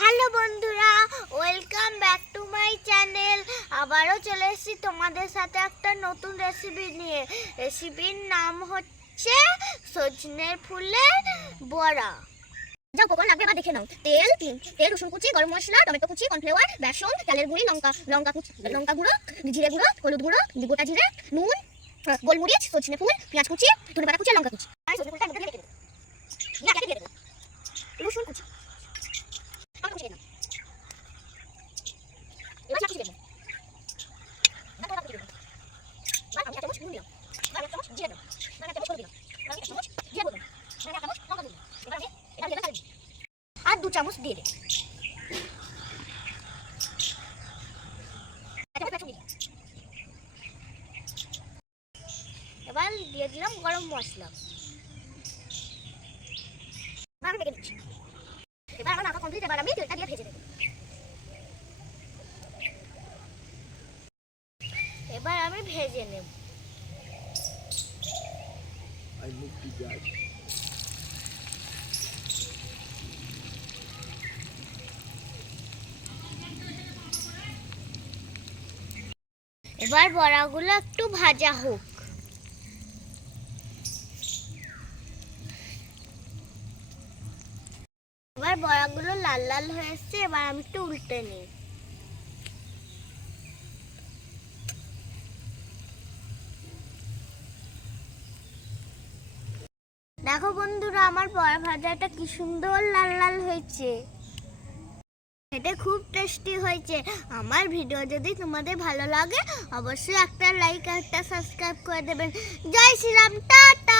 Hello বন্ধুরা welcome back to my channel. আবারও চলে এসেছি তোমাদের সাথে একটা নতুন রেসিপি নিয়ে। রেসিপির নাম হচ্ছে সজনের ফুলের বড়া। যা উপকরণ লাগবে এবার দেখে নাও। তেল তিন তেল রসুন কুচি গরম মশলা টমেটো কুচি কর্নফ্লাওয়ার বেসন তেলের গুঁড়ি লঙ্কা লঙ্কা কুচি লঙ্কা গুঁড়ো জিরে গুঁড়ো হলুদ গুঁড়ো গোটা জিরে নুন গোলমরিচ সজনে ফুল পেঁয়াজ কুচি ধনে পাতা কুচি লঙ্কা কুচি। আর সজনে ফুলটা দেবো। রসুন কুচি টমেটো কুচি দিয়ে দাও এবার সব কুচি দেবো এবার টমেটো কুচি দেবো এবার আমি এক চামচ নুন দিলাম এবার আমি আর দু চামচ দিয়ে দেবো এবার দিয়ে দিলাম গরম মশলা। নিচ্ছি। এবার আমার আমি ভেজে দেবো এবার আমি ভেজে নেব। I to that. এবার বড়াগুলো একটু ভাজা হোক এবার বড়াগুলো লাল লাল হয়ে এসছে এবার আমি একটু উল্টে নিই দেখো বন্ধুরা, আমার বড়া ভাজাটা কি সুন্দর লাল লাল হয়েছে। এটা খুব টেস্টি হয়েছে। আমার ভিডিও যদি তোমাদের ভালো লাগে, অবশ্যই একটা লাইক আর একটা সাবস্ক্রাইব করে দেবেন। জয় শ্রীরাম, টাটা!